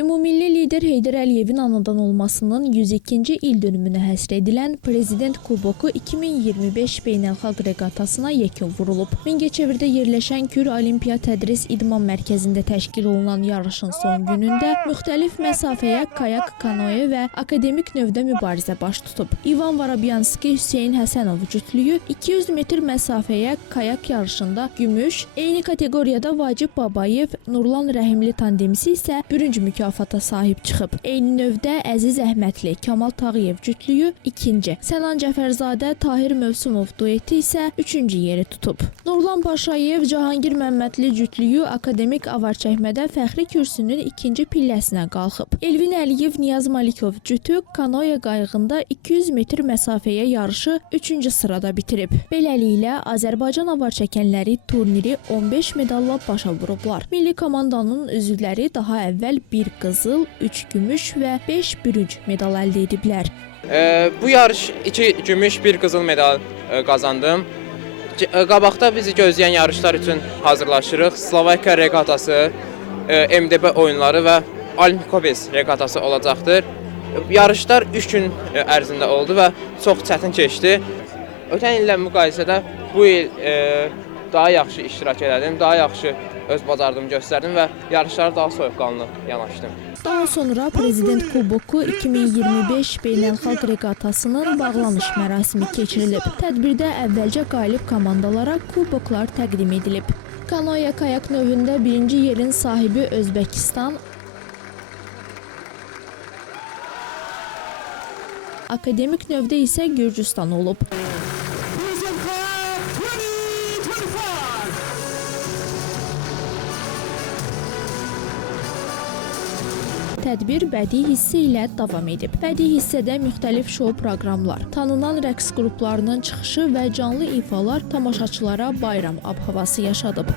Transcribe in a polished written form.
Ümummilli lider Heydər Əliyevin anadan olmasının 102-ci ildönümünə həsr edilən Prezident Kuboku 2025 beynəlxalq reqatasına yekun vurulub. Mingəçevirdə yerləşən Kür Olimpiya Tədris İdman Mərkəzində təşkil olunan yarışın son günündə müxtəlif məsafəyə kayak, kanoe və akademik növdə mübarizə baş tutub. İvan Varabyanski, Hüseyn Həsənov cütlüyü 200 metr məsafəyə kayak yarışında gümüş, eyni kateqoriyada Vacib Babayev, Nurlan Rəhimli tandemisi isə bürünc mükafata sahib çıxıb. Eyni növdə Əziz Əhmədli, Kamal Tağıyev cütlüyü ikinci, Sənan Cəfərzadə, Tahir Mövsümov dueti isə üçüncü yeri tutub. Nurlan Paşayev, Cahangir Məmmədli cütlüyü akademik avarçəkmədə fəxri kürsünün ikinci pilləsinə qalxıb. Elvin Əliyev, Niyaz Malikov cütü kanoya qayığında 200 metr məsafəyə yarışı üçüncü sırada bitirib. Beləliklə, Azərbaycan avarçəkənləri turniri 15 medalla başa vurublar. Milli komandanın üzvləri daha əvvəl 1 qızıl, 3 gümüş və 5 bürünc medal əldə ediblər. Bu yarış 2 gümüş, 1 qızıl medal qazandım. Qabaqda bizi gözləyən yarışlar üçün hazırlaşırıq. Slovakiya reqatası, MDB oyunları və Olimpikobes reqatası olacaqdır. Yarışlar 3 gün ərzində oldu və çox çətin keçdi. Ötən illə müqayisədə bu il daha yaxşı iştirak elədim, daha yaxşı öz bacardığımı göstərdim və yarışlara daha soyuqqanlı yanaşdım. Daha sonra Prezident Kuboku 2025 beynəlxalq reqatasının bağlanış mərasimi keçirilib. Tədbirdə əvvəlcə qalib komandalara kuboklar təqdim edilib. Kanoya kayak növündə birinci yerin sahibi Özbəkistan, akademik növdə isə Gürcüstan olub. Tədbir bədii hissə ilə davam edib. Bədii hissədə müxtəlif şou proqramlar, tanınan rəqs qruplarının çıxışı və canlı ifalar tamaşaçılara bayram ab-havası yaşadıb.